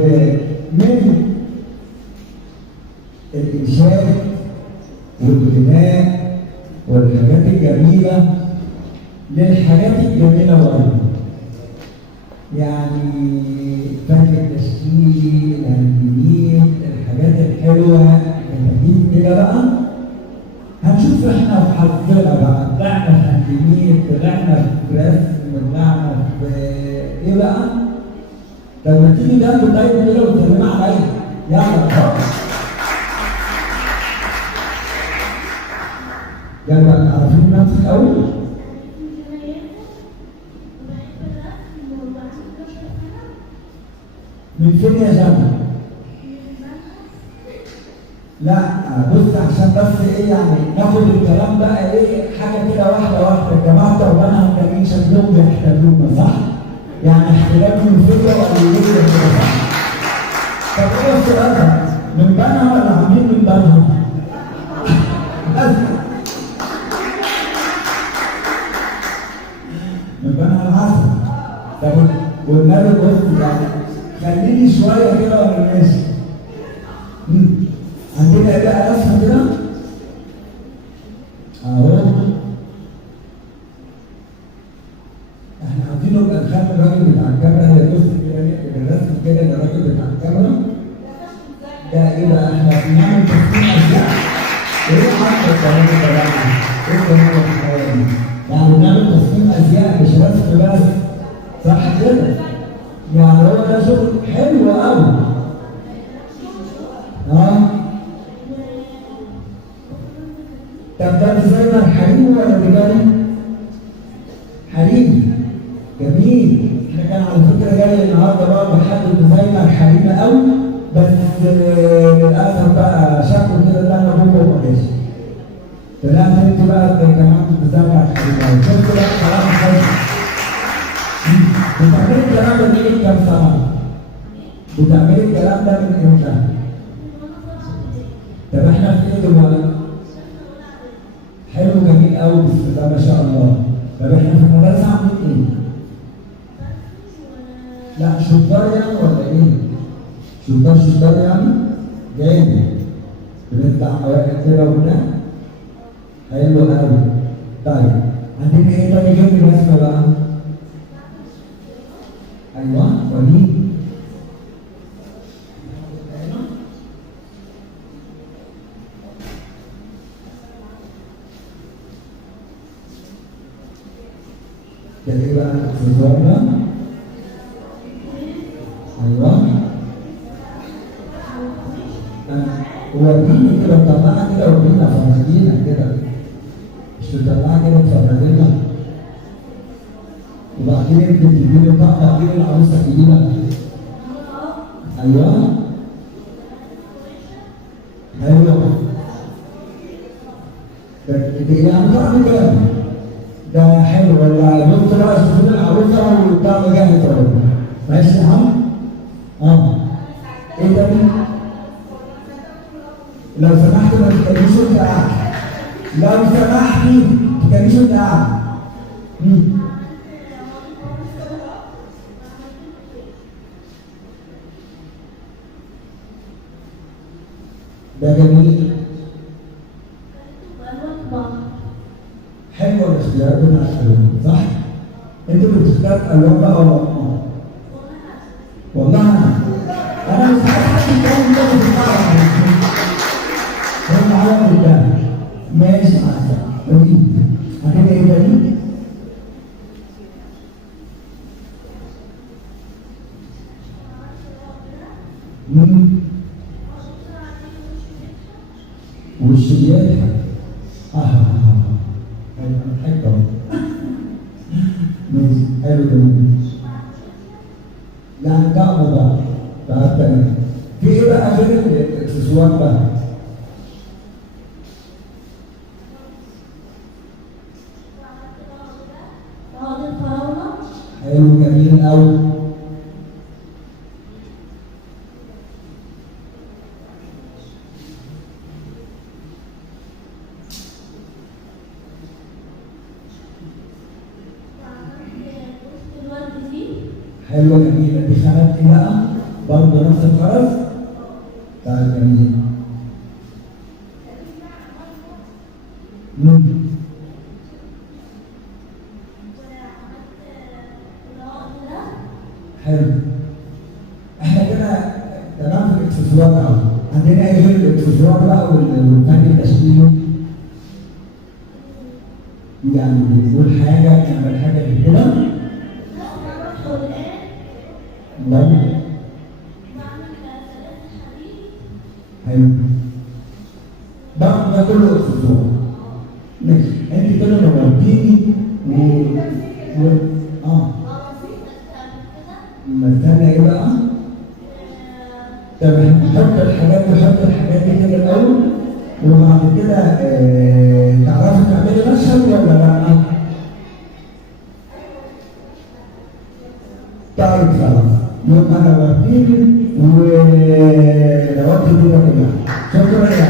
ومن الإنشاد والغناء والحاجات الجميلة للحاجات الجميلة برضه. يعني فن التشكيل، الهندميات، الحاجات الحلوة، الكتاكيت كده بقى. هنشوف احنا في حظنا بقى، طلعنا في هندميات، طلعنا في رسم، طلعنا في ايه بقى؟ طب ما تيجي جنب طيب كده وتسلم عليا. يلا اتفضل. يلا بقى تعرفين نفسك الأول؟ من فين يا جنى؟ لا بص عشان بس ايه يعني ناخد الكلام بقى ايه حاجه كده واحده واحده. الجماعه بتوع بنها التانيين شكلهم بيحتلونا صح؟ يعني احتلال من فكره وقليليه كده صح؟ طب ايه السؤال ده؟ من بنها ولا عاملين من بنها؟ من بنها العسل. طب والنبي بص يعني خليني شويه كده وانا ماشي. عندنا بقى رسمه كده اهو. احنا عايزين نبقى نخلي الراجل بتاع الكاميرا يبص كده نقلب الرسم كده للراجل بتاع الكاميرا. ده ايه بقى؟ احنا بنعمل تصميم ازياء. ايه حاجه الكلام ده بقى؟ ايه الكلام ده؟ يعني بنعمل تصميم ازياء مش رسم بس. صح كده؟ يعني هو ده شغل حلو قوي. طب ده ديزاينر حريمي ولا رجالي؟ حريمي. جميل. احنا كان على فكره جاي النهارده برضه حد ديزاينر حريمي قوي بس للاسف بقى شكله كده طلع بوبه وما جاش. طلعت انت بقى كمان ديزاينر حريمي. شفت بقى كلام حلو. بتعملي الكلام ده من كام سنه؟ بتعملي الكلام ده من امتى؟ طب احنا في ايه دلوقتي؟ حلو جميل قوي بسم الله ما شاء الله. طب احنا في المدرسه عاملين ايه؟ لا شطار يعني ولا ايه؟ شطار يعني؟ جامد. بنطلع اوائل كده وبتاع. حلو قوي. طيب عندنا ايه تاني غير الرسمه بقى؟ ايوه وريني. ده ايه بقى الاكسسوار ده؟ ايوه. وريني كده طلعها كده ورينا فرجينا كده. مش تطلعها كده تفرجينا. وبعدين انت تجيبي طاقه تجيبي العروسه الجديده. ايوه. حلو. يعني طعم كام؟ ده حلو ولا بص بقى شوفوا العروسه والطعم جاهز اهو. ماشي يا عم؟ ايه ده؟ لو سمحت ما تتكلميش وانت قاعد. لو سمحتي ما تتكلميش وانت قاعد. ده جميل. حلوه الاختيارات بتاعت الالوان صح؟ انت اللي بتختار الالوان بقى ولا ماما؟ والله انا مش عارف حد يتكلم كده في الصعب. هم على قدام. ماشي مع السلامه. ودي هتبقى ايه تاني؟ والشيات حلو ماشي حلو جميل. يعني طعمه بقى تاني. في ايه بقى غير الاكسسوار بقى؟ حلو جميل قوي. حلوه جميله. دي خامات ايه بقى؟ برضه نفس الخرز؟ طيب جميل. حلو. احنا كده تمام في الاكسسوار اهو. عندنا ايه غير الاكسسوار بقى والفن التشكيلي؟ يعني بنقول حاجه نعمل حاجه كده؟ برضه. حلو. ده كله اكسسوار. ماشي. انت كده نورتيني مثلنا ايه بقى؟ طب نحط الحاجات دي كده الاول وبعد كده تعرفي تعملي مشهد ولا لا؟ طيب خلاص يبقى انا وريني ونورتي دي كلها. شكرا يا